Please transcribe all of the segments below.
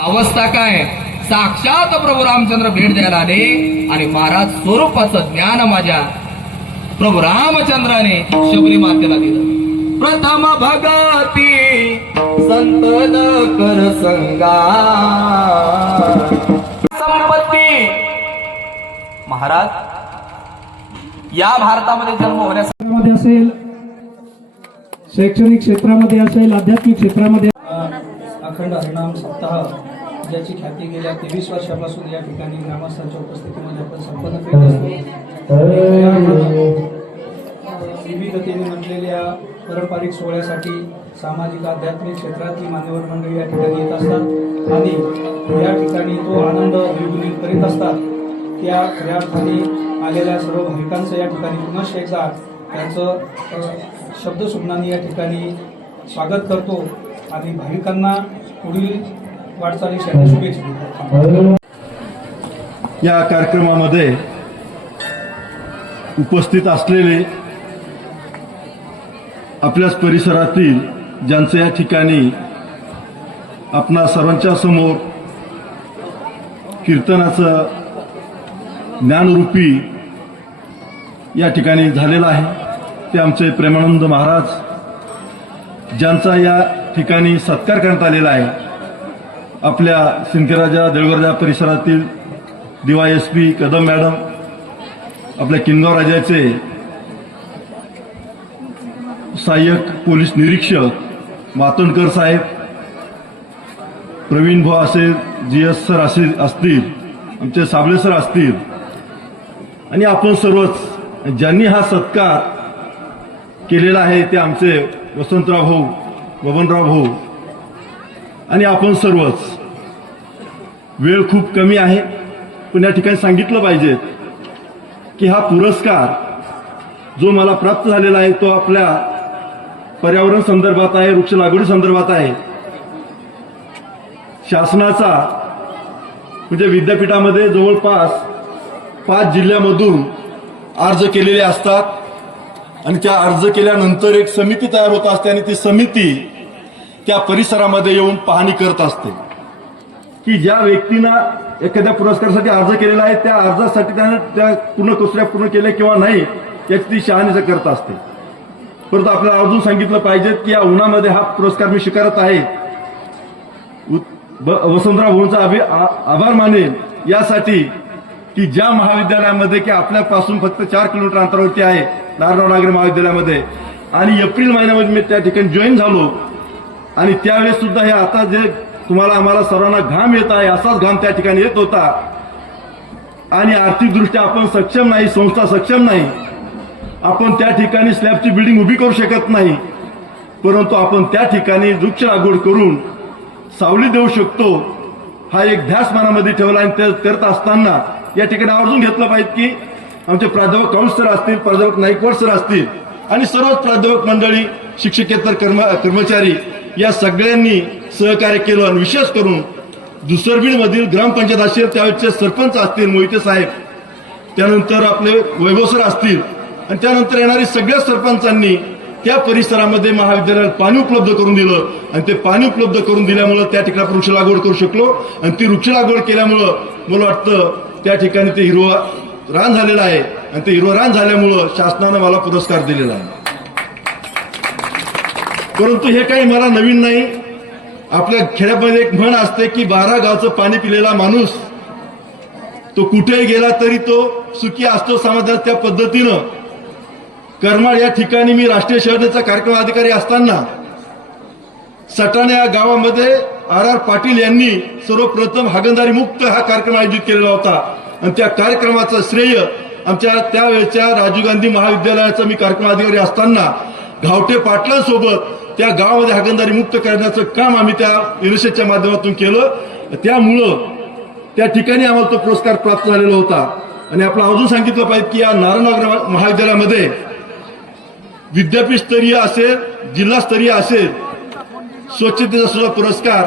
अवस्था काय, साक्षात प्रभू रामचंद्र भेट द्यायला आले आणि महाराज स्वरूपाचं ज्ञान माझ्या प्रभू रामचंद्राने शबरी मातेला दिलं. प्रथम भगती संत कर संगा संपत्ती. महाराज या भारतामध्ये जन्म होण्यासाठी असेल, शैक्षणिक क्षेत्रामध्ये असेल, आध्यात्मिक क्षेत्रामध्ये अखंड हरिनाम सप्ताह ज्याची ख्याती गेल्या 23 वर्षापासून या ठिकाणी ग्रामस्थांच्या उपस्थितीमध्ये आपण संपन्न करीत असतो. विविधतेने नटलेल्या पारंपरिक सोहळ्यासाठी सामाजिक आध्यात्मिक क्षेत्रातली मान्यवर मंडळी या ठिकाणी येत असतात आणि या ठिकाणी तो आनंद द्विगुणित करीत असतात. त्या खऱ्या अर्थाने आलेल्या सर्व भाविकांचं या ठिकाणी पुनश्च एकदा त्यांचं शब्दसुमनाने या ठिकाणी स्वागत करतो आणि भाविकांना पुढील वाटचालीसाठी शुभेच्छा देतो. या कार्यक्रमामध्ये उपस्थित असलेले आपल्याच परिसरातील ज्यांचं या ठिकाणी आपणा सर्वांच्या समोर कीर्तनाचं ज्ञानरूपी या ठिकाणी झालेलं आहे ते आमचे प्रेमानंद महाराज, ज्यांचा या ठिकाणी सत्कार करण्यात आलेला आहे. आपल्या सिंदखेडराजा देऊळगर्जा परिसरातील DYSP कदम मॅडम, आपल्या किनगाव राजाचे सहाय्यक पोलीस निरीक्षक मातोंडकर साहेब, प्रवीण भाऊ असेल, GS सर असतील, आमचे साबळे सर असतील आणि आपण सर्वच ज्यांनी हा सत्कार केलेला आहे ते आमचे वसंतराव भाऊ, बबनराव भाऊ आणि आपण सर्वच. वेळ खूप कमी आहे पण या ठिकाणी सांगितलं पाहिजे की हा पुरस्कार जो मला प्राप्त झालेला आहे तो आपल्या पर्यावरण संदर्भात आहे, वृक्ष लागवडी संदर्भात आहे. शासनाचा म्हणजे विद्यापीठामध्ये जवळपास 5 जिल्ह्यामधून अर्ज केलेले असतात आणि त्या अर्ज केल्यानंतर एक समिती तयार होत असते आणि ती समिती त्या परिसरामध्ये येऊन पाहणी करत असते की ज्या व्यक्तीनं एखाद्या पुरस्कारासाठी अर्ज केलेला आहे त्या अर्जासाठी त्यानं त्या पूर्ण केल्या किंवा नाही याची ती शहानिशा करत असते. परंतु आपल्याला अजून सांगितलं पाहिजे की या उन्हामध्ये हा पुरस्कार मी स्वीकारत आहे. वसंतराव भाऊंचा आभार मानेन यासाठी की ज्या महाविद्यालयामध्ये की आपल्यापासून फक्त 4 किलोमीटर अंतरावरती आहे नारायणराव नागरे महाविद्यालयामध्ये आणि एप्रिल महिन्यामध्ये मी त्या ठिकाणी जॉईन झालो आणि त्यावेळेस सुद्धा हे आता जे तुम्हाला आम्हाला सर्वांना घाम येत आहे असाच घाम त्या ठिकाणी येत होता आणि आर्थिकदृष्ट्या आपण सक्षम नाही, संस्था सक्षम नाही, आपण त्या ठिकाणी स्लॅबची बिल्डिंग उभी करू शकत नाही, परंतु आपण त्या ठिकाणी वृक्ष लागवड करून सावली देऊ शकतो हा एक ध्यास मनामध्ये ठेवला आणि ते करत असताना या ठिकाणी आवर्जून घेतलं पाहिजे की आमचे प्राध्यापक कौंस सर असतील, प्राध्यापक नाईकवाड सर असतील आणि सर्वच प्राध्यापक मंडळी, शिक्षकेतर कर्मचारी या सगळ्यांनी सहकार्य केलं आणि विशेष करून दुसरबीडमधील ग्रामपंचायत असेल त्यावेळेचे सरपंच असतील मोहिते साहेब, त्यानंतर आपले वैभव सर असतील आणि त्यानंतर येणारी सगळ्या सरपंचांनी त्या परिसरामध्ये महाविद्यालयात पाणी उपलब्ध करून दिलं आणि ते पाणी उपलब्ध करून दिल्यामुळं त्या ठिकाणी वृक्ष लागवड करू शकलो आणि ती वृक्ष लागवड केल्यामुळं मला वाटतं त्या ठिकाणी ते हिरवा रान झालेलं आहे आणि ते हिरवं रान झाल्यामुळं शासनानं मला पुरस्कार दिलेला आहे. परंतु हे काही मला नवीन नाही. आपल्या खेड्यामध्ये एक म्हण असते की 12 गावचं पाणी पिलेला माणूस तो कुठेही गेला तरी तो सुखी असतो समाजात. त्या पद्धतीनं करमाळ या ठिकाणी मी राष्ट्रीय शहराचा कार्यक्रम अधिकारी असताना सटाणा या गावामध्ये RR पाटील यांनी सर्वप्रथम हागणदारी मुक्त हा कार्यक्रम आयोजित केलेला होता आणि त्या कार्यक्रमाचं श्रेय आमच्या त्यावेळेच्या राजीव गांधी महाविद्यालयाचा मी कार्यक्रम अधिकारी असताना घावटे पाटलांसोबत त्या गावामध्ये हागणदारी मुक्त करण्याचं काम आम्ही त्या युनिसेफच्या माध्यमातून केलं. त्यामुळं त्या ठिकाणी आम्हाला तो पुरस्कार प्राप्त झालेला होता. आणि आपलं अजून सांगितलं पाहिजे की या नारायणनगर महाविद्यालयामध्ये विद्यापीठस्तरीय असेल, जिल्हास्तरीय असेल, स्वच्छतेचा सुद्धा पुरस्कार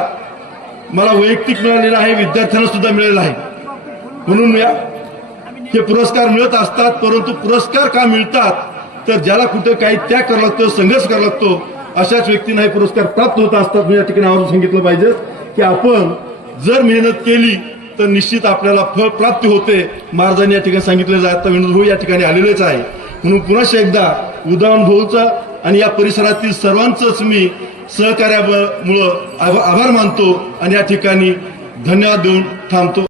मला वैयक्तिक मिळालेला आहे, विद्यार्थ्यांना सुद्धा मिळालेला आहे. म्हणून हे पुरस्कार मिळत असतात. परंतु पुरस्कार का मिळतात तर ज्याला कुठं काही त्याग करावा लागतो, संघर्ष करावा लागतो, अशाच व्यक्तींना हे पुरस्कार प्राप्त होत असतात. मी या ठिकाणी आवर्जून सांगितलं पाहिजे की आपण जर मेहनत केली तर निश्चित आपल्याला फळ प्राप्ती होते. महाराजांनी या ठिकाणी सांगितलेलं आहे. आता विनोद भाऊ या ठिकाणी आलेलेच आहे, म्हणून पुन्हा एकदा उदाहरण भाऊचा आणि या परिसरातील सर्वांचंच मी सहकार्यामुळं आभार मानतो आणि या ठिकाणी धन्यवाद देऊन थांबतो.